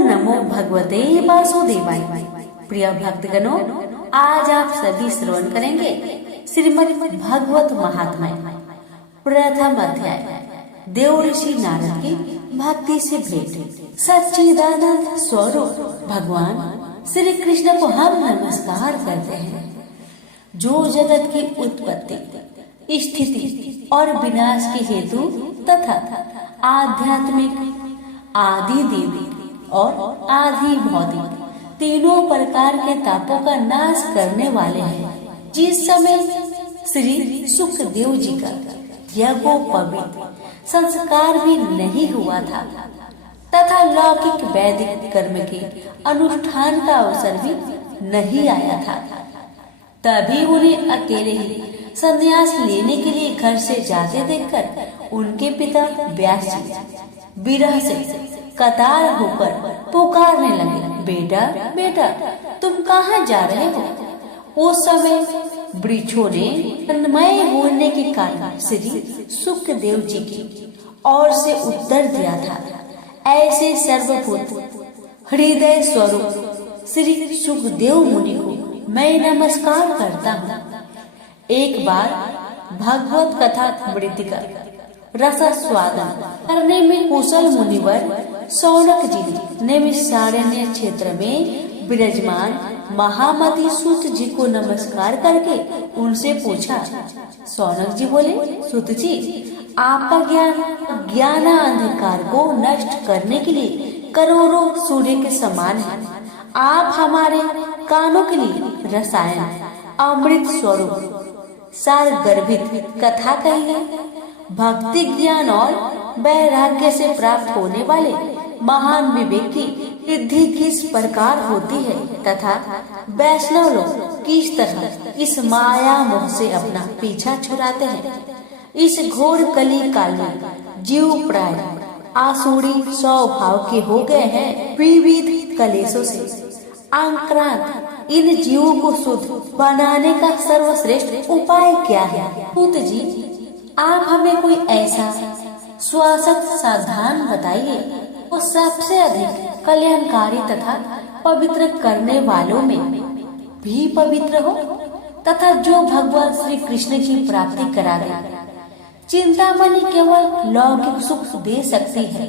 नमो भगवते वासुदेवाय। प्रिय भक्तगणों, आज आप सभी श्रवण करेंगे श्रीमद् भागवत महात्म्य प्रथम अध्याय देव ऋषि नारद की भक्ति से भेंट। सच्चिदानंद स्वरूप भगवान श्री कृष्ण को हम नमस्कार करते हैं, जो जगत की उत्पत्ति, स्थिति और विनाश के हेतु तथा आध्यात्मिक, आदि देवी और आदि भौतिक तीनों प्रकार के तापों का नाश करने वाले हैं। जिस समय श्री सुखदेव जी का यज्ञोपवीत संस्कार भी नहीं हुआ था तथा लौकिक वैदिक कर्म के अनुष्ठान का अवसर भी नहीं आया था, तभी उन्हें अकेले ही संन्यास लेने के लिए घर से जाते देखकर उनके पिता व्यास जी विरह से कतार होकर पुकारने लगे, बेटा बेटा तुम कहाँ जा रहे हो। उस समय वृक्षों ने तन्मय बोलने के कारण श्री सुखदेव जी की ओर से उत्तर दिया था, ऐसे सर्वभूत हृदय स्वरूप श्री सुखदेव मुनि को मैं नमस्कार करता हूँ। एक बार भागवत कथा मृतिका रसास्वादन करने में कुशल मुनिवर सौनक जी ने विशारण्य क्षेत्र में विराजमान महामती सूत जी को नमस्कार करके उनसे पूछा। सौनक जी बोले, सूत जी आपका ज्ञान अंधकार को नष्ट करने के लिए करोड़ों सूर्य के समान है। आप हमारे कानों के लिए रसायन अमृत स्वरूप सार गर्भित कथा कही है। भक्ति ज्ञान और वैराग्य से प्राप्त होने वाले महान विवेक की सिद्धि किस प्रकार होती है तथा वैष्णव लोग किस तरह इस माया मोह से अपना पीछा छुड़ाते हैं। इस घोर कली काल में जीव प्राय आसुरी स्वभाव के हो गए हैं। विविध कलेशों से आक्रांत इन जीवों को शुद्ध बनाने का सर्वश्रेष्ठ उपाय क्या है। सूत जी आप हमें कोई ऐसा स्वासक साधन बताइए वो सबसे अधिक कल्याणकारी तथा पवित्र करने वालों में भी पवित्र हो तथा जो भगवान श्री कृष्ण की प्राप्ति करा दे। चिंतामणि केवल लौकिक सुख दे सकती है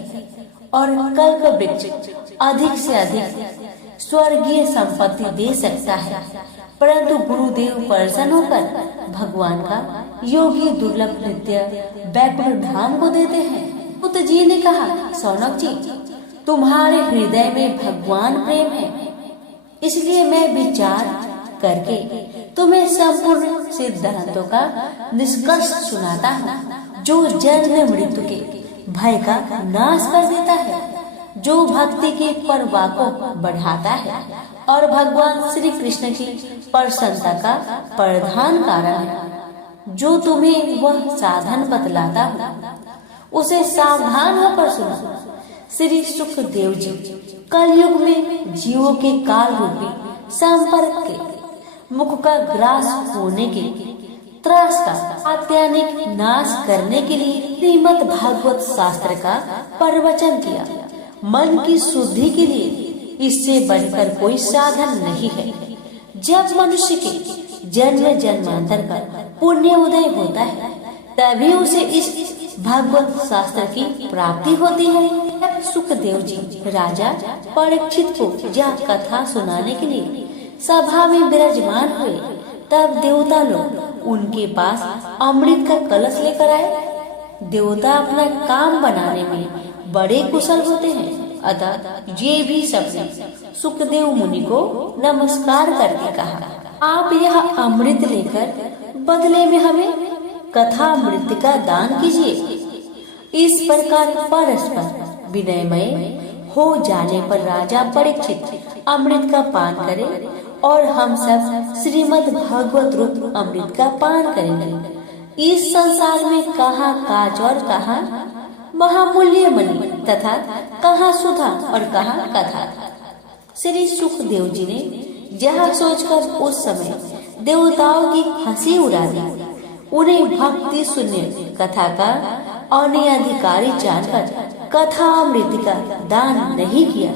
और कल्प वृक्ष अधिक से अधिक स्वर्गीय संपत्ति दे सकता है, परंतु गुरुदेव प्रसन्न होकर भगवान का योगी दुर्लभ नृत्य बैकुंठ धाम को देते हैं। सूत जी ने कहा, सौनक जी तुम्हारे हृदय में भगवान प्रेम है, इसलिए मैं विचार करके तुम्हें संपूर्ण सिद्धांतों का निष्कर्ष सुनाता हूँ, जो जन्म मृत्यु के भय का नाश कर देता है, जो भक्ति के प्रवाह को बढ़ाता है और भगवान श्री कृष्ण की प्रसन्नता का प्रधान कारण है। जो तुम्हें वह साधन बतलाता हूँ उसे सावधान होकर सुनो। श्री सुखदेव जी कलयुग में जीवों के काल रूपी संपर्क के मुख का ग्रास होने के त्रास का आत्यानिक नाश करने के लिए श्रीमद् भागवत शास्त्र का प्रवचन किया। मन की शुद्धि के लिए इससे बढ़कर कोई साधन नहीं है। जब मनुष्य के जन्म जन्मांतर का पुण्य उदय होता है तभी उसे इस भागवत शास्त्र की प्राप्ति होती है। जब सुखदेव जी राजा परीक्षित को यह कथा सुनाने के लिए सभा में विराजमान हुए तब देवता लोग उनके पास अमृत का कलश लेकर आए। देवता अपना काम बनाने में बड़े कुशल होते हैं, अतः ये भी सबने सुखदेव मुनि को नमस्कार करके कहा, आप यह अमृत लेकर बदले में हमें कथा अमृत का दान कीजिए। इस प्रकार परस्पर विनयमय हो जाने पर राजा परीक्षित अमृत का पान करे और हम सब श्रीमद् भागवत रूप अमृत का पान करेंगे। इस संसार में कहाँ काज और कहाँ महामूल्य मणि तथा कहाँ सुधा और कहाँ कथा। श्री सुखदेव जी ने यह सोचकर उस समय देवताओं की हंसी उड़ा दी। उन्हें भक्ति शून्य कथा का अनधिकारी जानकर कथा अमृत का दान नहीं किया।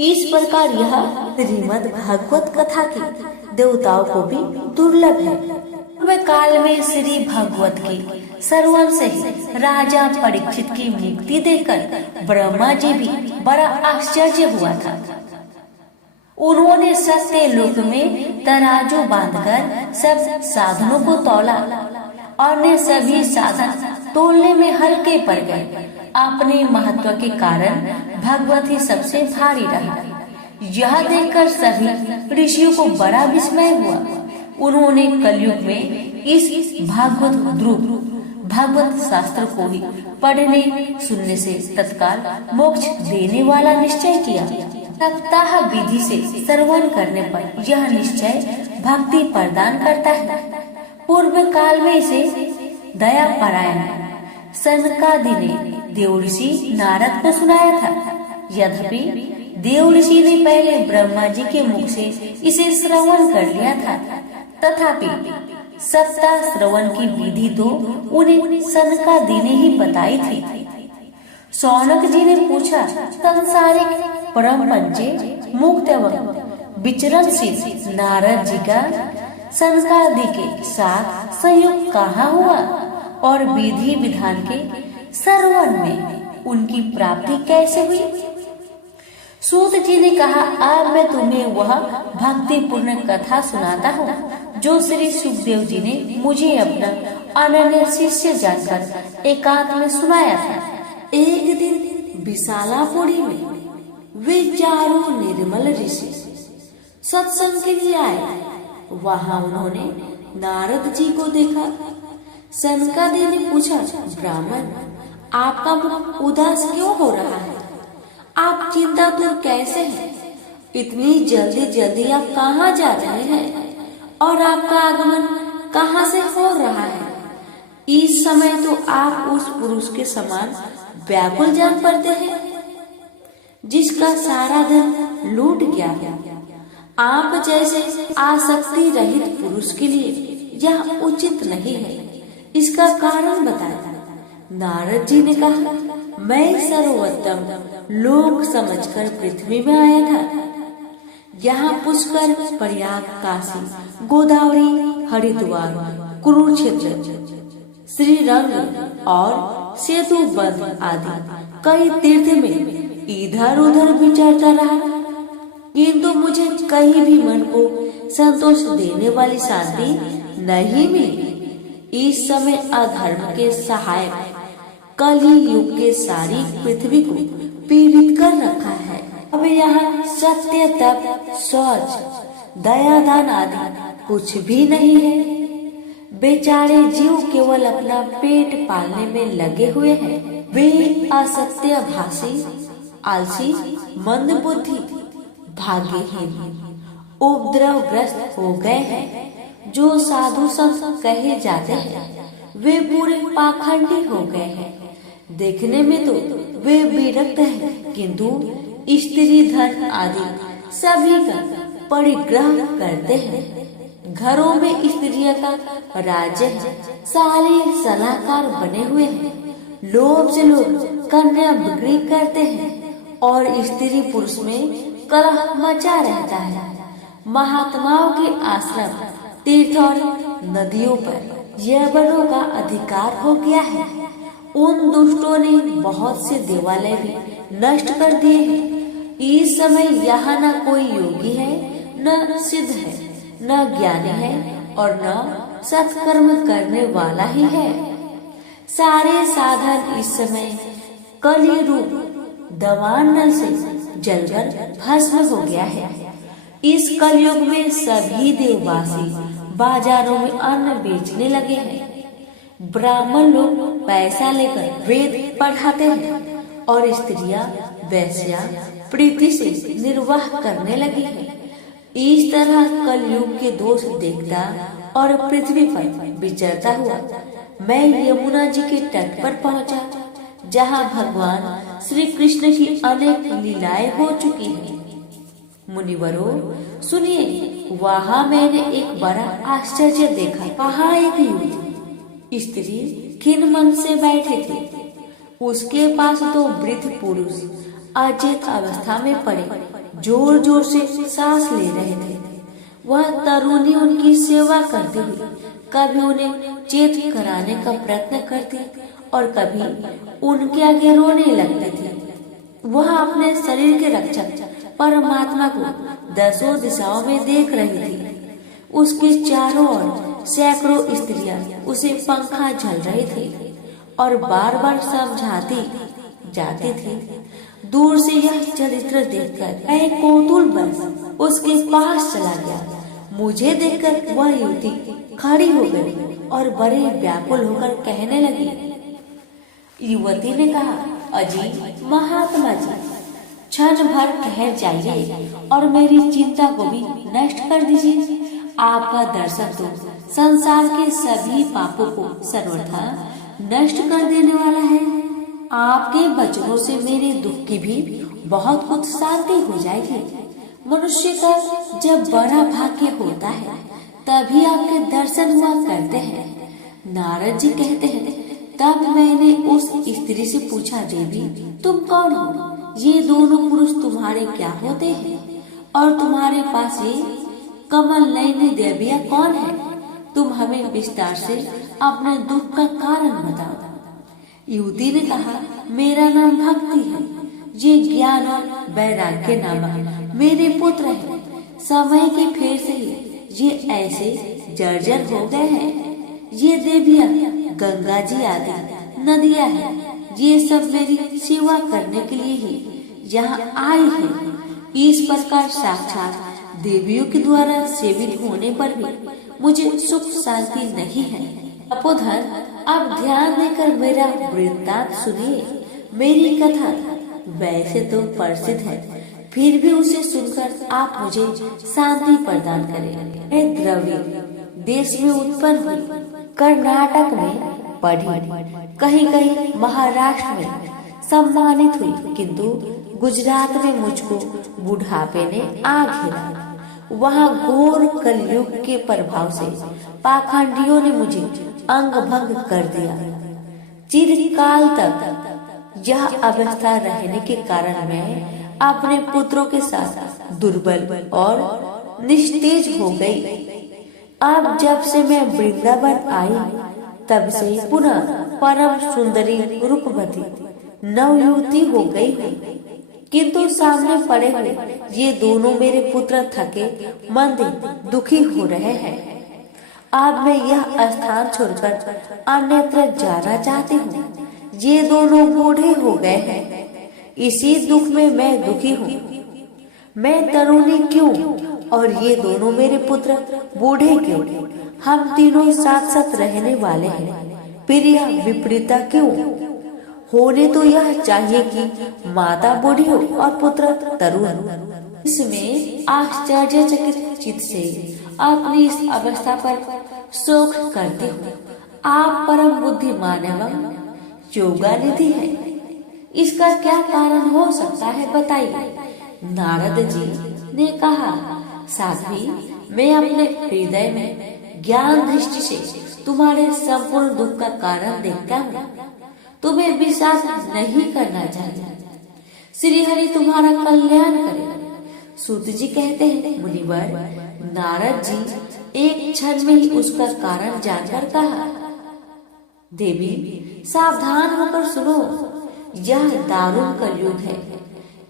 इस प्रकार यह श्रीमद् भागवत कथा की देवताओं को भी दुर्लभ है। पूर्व काल में श्री भागवत के श्रवण से ही राजा परीक्षित की मुक्ति देखकर ब्रह्मा जी भी बड़ा आश्चर्य हुआ था। उन्होंने सत्य लोक में तराजू बांधकर सब साधनों को तौला और ने सभी साधन तोलने में हल्के पड़ गए। अपने महत्व के कारण भागवत ही सबसे भारी रहा। यह देखकर सभी ऋषियों को बड़ा विस्मय हुआ। उन्होंने कलयुग में इस भागवत शास्त्र को ही पढ़ने सुनने से तत्काल मोक्ष देने वाला निश्चय किया। सप्ताह विधि से श्रवण करने पर यह निश्चय भक्ति प्रदान करता है। पूर्व काल में इसे दया परायण सनकादि ने देवऋषि नारद को सुनाया था। यद्यपि देवऋषि ने पहले ब्रह्मा जी के मुख से इसे श्रवण कर लिया था, तथापि सप्ताह श्रवण की विधि तो उन्हें सनकादि ने ही बताई थी। शौनक जी ने पूछा, संसारिक परम पंचे मुक्त एवं विचरणशील नारद जी का सनकादि के साथ संयोग कहाँ हुआ और विधि विधान के श्रवण में उनकी प्राप्ति कैसे हुई? सूत जी ने कहा, अब मैं तुम्हें वह भक्ति पूर्ण कथा सुनाता हूँ जो श्री सुखदेव जी ने मुझे अपना अनन्य शिष्य जानकर एकांत में सुनाया था। एक दिन विशालापुरी में वे चारों निर्मल ऋषि सत्संग के लिए आए। वहां उन्होंने नारद जी को देखा। सनकादि ने पूछा, ब्राह्मण, आपका मुख उदास क्यों हो रहा है? आप चिंतातुर कैसे हैं? इतनी जल्दी जल्दी आप कहाँ जा रहे हैं और आपका आगमन कहाँ से हो रहा है? इस समय तो आप उस पुरुष के समान व्याकुल जान पड़ते हैं जिसका सारा धन लूट गया है। आप जैसे आसक्ति रहित पुरुष के लिए यह उचित नहीं है। इसका कारण बताया। नारद जी ने कहा, मैं सर्वोत्तम लोक समझकर पृथ्वी में आया था। यहाँ पुष्कर, प्रयाग, काशी, गोदावरी, हरिद्वार, कुरुक्षेत्र, श्रीरंग और सेतु बंध आदि कई तीर्थ में इधर उधर विचरता रहा, किंतु मुझे कहीं भी मन को संतोष देने वाली शांति नहीं मिली। इस समय अधर्म के सहायक कली युग के सारी पृथ्वी को पीड़ित कर रखा है। अब यहाँ सत्य, तप, शौच, दया, दान आदि कुछ भी नहीं है। बेचारे जीव केवल अपना पेट पालने में लगे हुए हैं। वे असत्य भाषी, आलसी, मंद बुद्धि, भाग्यहीन, उपद्रवग्रस्त हो गए हैं। जो साधु संत कहे जाते हैं वे पूरे पाखंडी हो गए हैं। देखने में तो वे विरक्त हैं, किंतु स्त्री धन आदि सभी का परिग्रह करते हैं। घरों में स्त्रियों का राज्य है। सारे सलाहकार बने हुए हैं। लोभ से लोग कन्या बिक्री करते हैं और स्त्री पुरुष में कलह मचा रहता है। महात्माओं के आश्रम, तीर्थ और नदियों पर यवनों का अधिकार हो गया है। उन दुष्टों ने बहुत से देवालय भी नष्ट कर दिए हैं। इस समय यहाँ न कोई योगी है, न सिद्ध है, न ज्ञानी है और न सत्कर्म करने वाला ही है। सारे साधन इस समय कली रूप दवान नल से जलकर भस्म हो गया है। इस कलयुग में सभी देववासी बाजारों में अन्न बेचने लगे हैं। ब्राह्मण लोग पैसा लेकर वेद पढ़ाते हैं और स्त्रियां वैश्या प्रीति से निर्वाह करने लगी हैं। इस तरह कलयुग के दोष देखता और पृथ्वी पर विचरता हुआ मैं यमुना जी के तट पर पहुंचा, जहां भगवान श्री कृष्ण की अनेक लीलाएं हो चुकी हैं। मुनिवरों सुनिए, वहां मैंने एक बड़ा आश्चर्य देखा। वहां एक युवती स्त्री खिन्न मन से बैठे थे। उसके पास दो वृद्ध पुरुष अचेत अवस्था में पड़े जोर जोर से सांस ले रहे थे। वह तरुणी उनकी सेवा करते हुए कभी उन्हें चेत कराने का प्रयत्न करती और कभी उनके आगे रोने लगते थे। वह अपने शरीर के रक्षक परमात्मा को दसों दिशाओं में देख रही थी। उसके चारों ओर सैकड़ों स्त्रियां उसे पंखा झल रही थी और बार बार समझाती जाती थी। दूर से यह चरित्र देखकर मैं कौतूहल बस उसके पास चला गया। मुझे देखकर वह युवती खड़ी हो गई और बड़े व्याकुल होकर कहने लगी। युवती ने कहा, अजी महात्मा जी, क्षण भर ठहर जाइए और मेरी चिंता को भी नष्ट कर दीजिए। आपका दर्शन तो संसार के सभी पापों को सर्वथा नष्ट कर देने वाला है। आपके वचनों से मेरे दुख की भी बहुत कुछ शांति हो जाएगी। मनुष्य का जब बड़ा भाग्य होता है तभी आपके दर्शन हुआ करते हैं। नारद जी कहते हैं, तब मैंने उस स्त्री से पूछा, देवी तुम कौन हो? ये दोनों पुरुष तुम्हारे क्या होते हैं? और तुम्हारे पास ये कमल नयनी देवियां कौन है? तुम हमें विस्तार से अपने दुख का कारण बताओ। युवती ने कहा, मेरा नाम भक्ति है। ये ज्ञान और वैराग्य नामक मेरे पुत्र हैं। समय के फेर से ये ऐसे जर्जर हो गए हैं। ये देवियां गंगा जी आदि नदियां हैं। ये सब मेरी सेवा करने के लिए ही यहाँ आई है। इस प्रकार साक्षात देवियों के द्वारा सेवित होने पर भी मुझे सुख शांति नहीं है। तपोधर, अब ध्यान देकर मेरा वृत्तांत सुनिए। मेरी कथा वैसे तो प्रसिद्ध है, फिर भी उसे सुनकर आप मुझे शांति प्रदान करें। मैं द्रविड़ देश में उत्पन्न हुई, कर्नाटक में पढ़ी, कहीं कहीं महाराष्ट्र में सम्मानित हुई, किंतु गुजरात में मुझको बुढ़ापे ने आ घेरा। वहाँ घोर कलयुग के प्रभाव से पाखंडियों ने मुझे अंग भंग कर दिया। चिरकाल तक यह अवस्था रहने के कारण मैं अपने पुत्रों के साथ दुर्बल और निस्तेज हो गई। अब जब से मैं वृंदावन आई तब से पुनः परम सुंदरी रूपवती नवयुवती हो गई हूँ, किंतु सामने पड़े हुए ये दोनों मेरे पुत्र थके मंदे दुखी हो रहे हैं। अब मैं यह स्थान छोड़कर अन्यत्र जाना चाहती हूँ। ये दोनों बूढ़े हो गए हैं, इसी दुख में मैं दुखी हूँ। मैं तरुणी क्यों और ये दोनों मेरे पुत्र बूढ़े क्यों? हम तीनों साथ साथ रहने वाले हैं, फिर यह विपरीता क्यों? होने तो यह चाहिए कि माता बूढ़ी हो और पुत्र तरुण। इसमें आश्चर्यचकित चित्त से अपनी इस अवस्था पर शोक करती हूँ। आप परम बुद्धिमान एवं योगानिधि है, इसका क्या कारण हो सकता है, बताइए। नारद जी ने कहा, साध्वी, मैं अपने हृदय में ज्ञान दृष्टि से तुम्हारे संपूर्ण दुख का कारण देखता हूँ। तुम्हें विषाद नहीं करना चाहिए। श्री हरि तुम्हारा कल्याण करे। सूत जी कहते हैं, मुनिवर, नारद जी एक क्षण में ही उसका कारण जानकर कहा, देवी सावधान होकर सुनो, यह दारुण कलयुग है।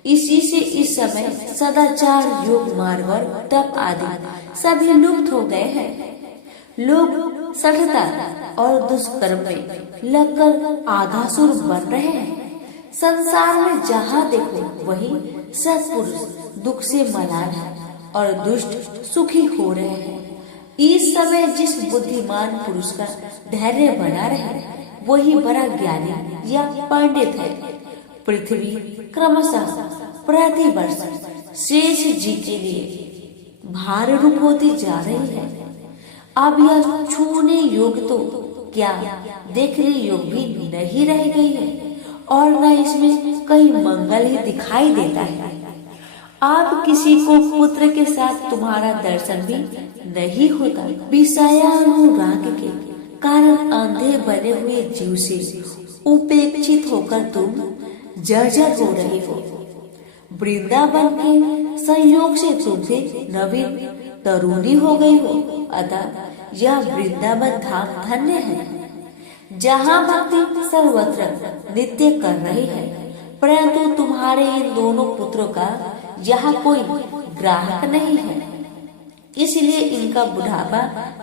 इसी से इस समय सदाचार, योग, मार्ग और तप आदि सभी लुप्त हो गए हैं। लोग सठता और दुष्कर्म में लगकर आधासुर बन रहे हैं। संसार में जहाँ देखो वही सत्पुरुष दुख से मलान है और दुष्ट सुखी हो रहे हैं। इस समय जिस बुद्धिमान पुरुष का धैर्य बना रहे वही बड़ा ज्ञानी या पंडित है। पृथ्वी क्रमशः प्रतिवर्ष शेष जी के लिए भार रूप होती जा रही है। अब यह छूने योग तो क्या देखने योग भी नहीं रह गई है और न इसमें कहीं मंगल ही दिखाई देता है। आप किसी को पुत्र के साथ तुम्हारा दर्शन भी नहीं होता। विषयानुराग के कारण अंधे बने हुए जीव से उपेक्षित होकर तुम जर्जर हो रहे हो। वृंदावन के संयोग से तुम भी नवीन तरुणी हो गई हो, अतः यह वृंदावन धाम धन्य है, जहाँ भक्ति सर्वत्र नित्य कर रही है। परंतु तुम्हारे इन दोनों पुत्रों का यहाँ कोई ग्राहक नहीं है, इसलिए इनका बुढ़ापा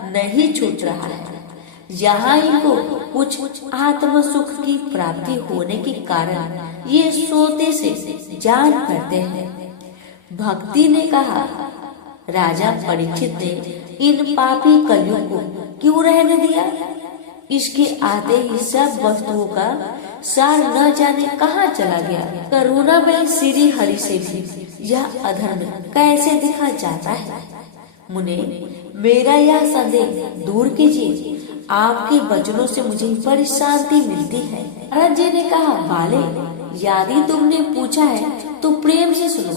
नहीं छूट रहा है। यहाँ इनको कुछ आत्म सुख की प्राप्ति होने के कारण ये सोते से जान पड़ते हैं। भक्ति ने कहा, राजा परीक्षित ने इन पापी कलियों को क्यों रहने दिया? इसके आते ही सब वस्तुओं का सार न जाने कहाँ चला गया। करुणामयी श्री हरि से भी यह अधर्म कैसे दिखा जाता है? मुने, मेरा यह संदेह दूर कीजिए, आपके वचनों से मुझे बड़ी शांति मिलती है। महाराज जी ने कहा, बाले, यदि तुमने पूछा है तो प्रेम से सुनो।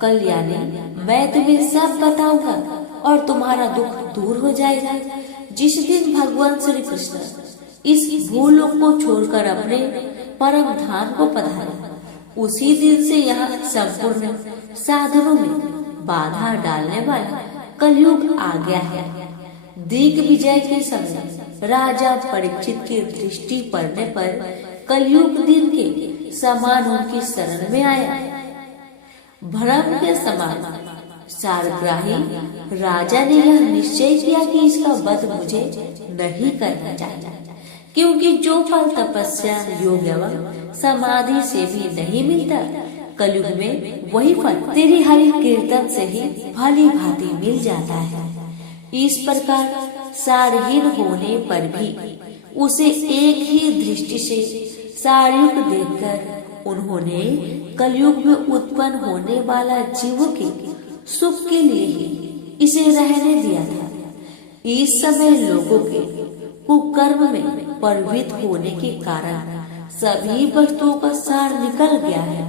कल्याणी, मैं तुम्हें सब बताऊंगा और तुम्हारा दुख दूर हो जाएगा। जिस दिन भगवान श्री कृष्ण इस भूलोक को छोड़कर अपने परम धाम को पधारे, उसी दिन से यहाँ संपूर्ण साधनों में बाधा डालने वाला कलयुग आ गया है। दिग्विजय के समय राजा परीक्षित की दृष्टि पड़ने पर कलयुग दिन के समान उनकी शरण में आया। भ्रम के समान सारग्राही राजा ने यह निश्चय किया कि इसका वध मुझे नहीं करना चाहिए, क्योंकि जो फल तपस्या, योग एवं समाधि से भी नहीं मिलता, कलयुग में वही फल तेरी हरि कीर्तन से ही भली भांति मिल जाता है। इस प्रकार सारहीन होने पर भी उसे एक ही दृष्टि से सारयुक्त देखकर उन्होंने कलयुग में उत्पन्न होने वाला जीवों के सुख के लिए ही इसे रहने दिया था। इस समय लोगों के कुकर्म में प्रवृत्त होने के कारण सभी वस्तुओं का सार निकल गया है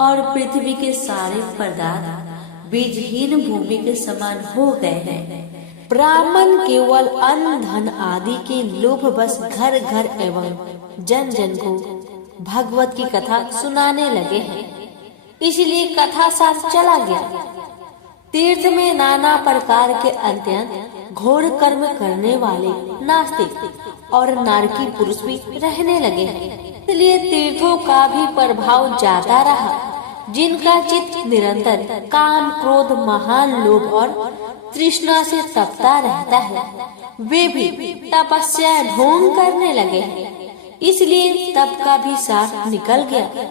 और पृथ्वी के सारे पदार्थ बीजहीन भूमि के समान हो गए हैं। ब्राह्मण केवल अन्न धन आदि के लोभ बस घर घर एवं जन जन को भगवत की कथा सुनाने लगे हैं, इसलिए कथा साथ चला गया। तीर्थ में नाना प्रकार के अत्यंत घोर कर्म करने वाले नास्तिक और नारकी पुरुष भी रहने लगे हैं, इसलिए तीर्थों का भी प्रभाव ज्यादा रहा। जिनका चित्त निरंतर काम, क्रोध, महान लोभ और तृष्णा से तपता रहता है, वे भी तपस्या ढोंग करने लगे हैं, इसलिए तप का भी सार निकल गया।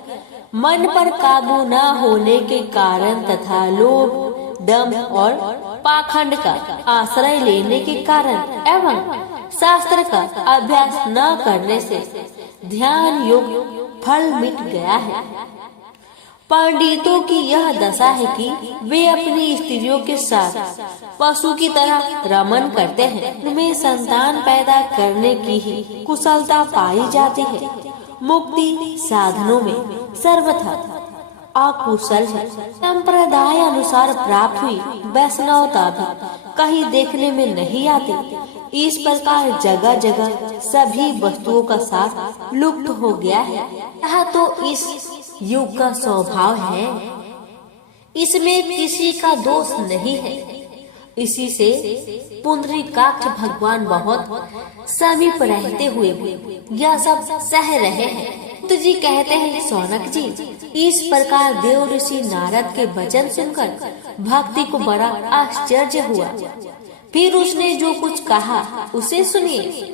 मन पर काबू न होने के कारण तथा लोभ, दम और पाखंड का आश्रय लेने के कारण एवं शास्त्र का अभ्यास न करने से ध्यान योग फल मिट गया है। पंडितों की यह दशा है कि वे अपनी स्त्रियों के साथ पशु की तरह रमन करते हैं। उनमें संतान पैदा करने की ही कुशलता पाई जाती है। मुक्ति साधनों में सर्वथा अकुशल है। संप्रदाय अनुसार प्राप्त हुई वैष्णवता भी कहीं देखने में नहीं आती। इस प्रकार जगह जगह सभी वस्तुओं का सार लुप्त हो गया है। यह तो इस युग का स्वभाव है, इसमें किसी का दोष नहीं है। इसी से पुंडरीकाक्ष भगवान बहुत समीप रहते हुए यह सब सह रहे हैं। तो जी कहते हैं, सौनक जी, इस प्रकार देव ऋषि नारद के वचन सुनकर भक्ति को बड़ा आश्चर्य हुआ। फिर उसने जो कुछ कहा उसे सुनिए।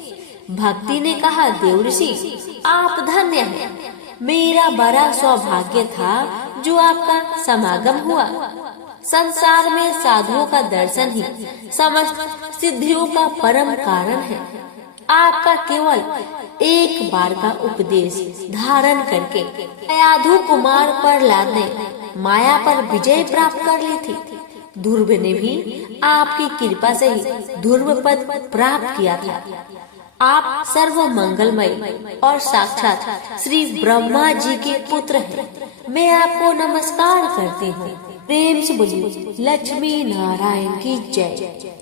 भक्ति ने कहा, देव ऋषि, आप धन्य हैं। मेरा बड़ा सौभाग्य था जो आपका समागम हुआ। संसार में साधुओं का दर्शन ही समस्त सिद्धियों का परम कारण है। आपका केवल एक बार का उपदेश धारण करके यादु कुमार प्रहलाद ने माया पर विजय प्राप्त कर ली थी। ध्रुव ने भी आपकी कृपा से ही ध्रुव पद प्राप्त किया था। आप सर्व मंगलमय और साक्षात श्री ब्रह्मा जी के पुत्र हैं। मैं आपको नमस्कार करती हूँ। प्रेम से बोलिए लक्ष्मी नारायण की जय।